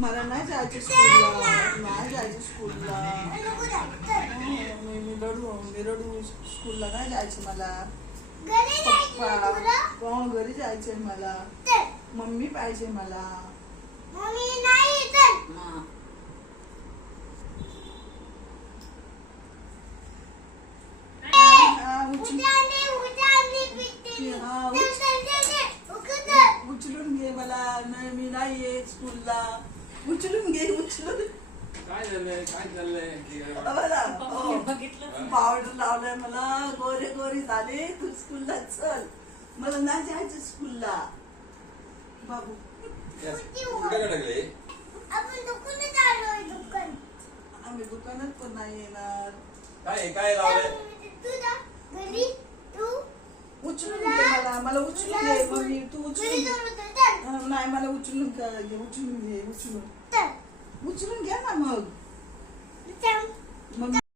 मला नाही जायचं स्कूलला, नाही जायचं स्कूलला. मी रडू स्कूलला नाही जायचं मला. पप्पा कोण घरी जायचंय मला. मम्मी पाहिजे मला. उचलून घे मला. नाही मी नाही येत स्कूलला. उचलून घे उचलून. काय चाललंय पावडर लावलाय मला. गोरे गोरी झाले. तू स्कूलला चल. मला नाही जायचं स्कूलला. बाबू आम्ही दुकानात पण नाही येणार. काय लावलंय? उचलून घे मला. मला उचलून घे मम्मी. तू उचलून नाही मला उचलून घे. उचलून घे. उचलून घ्या ना मग.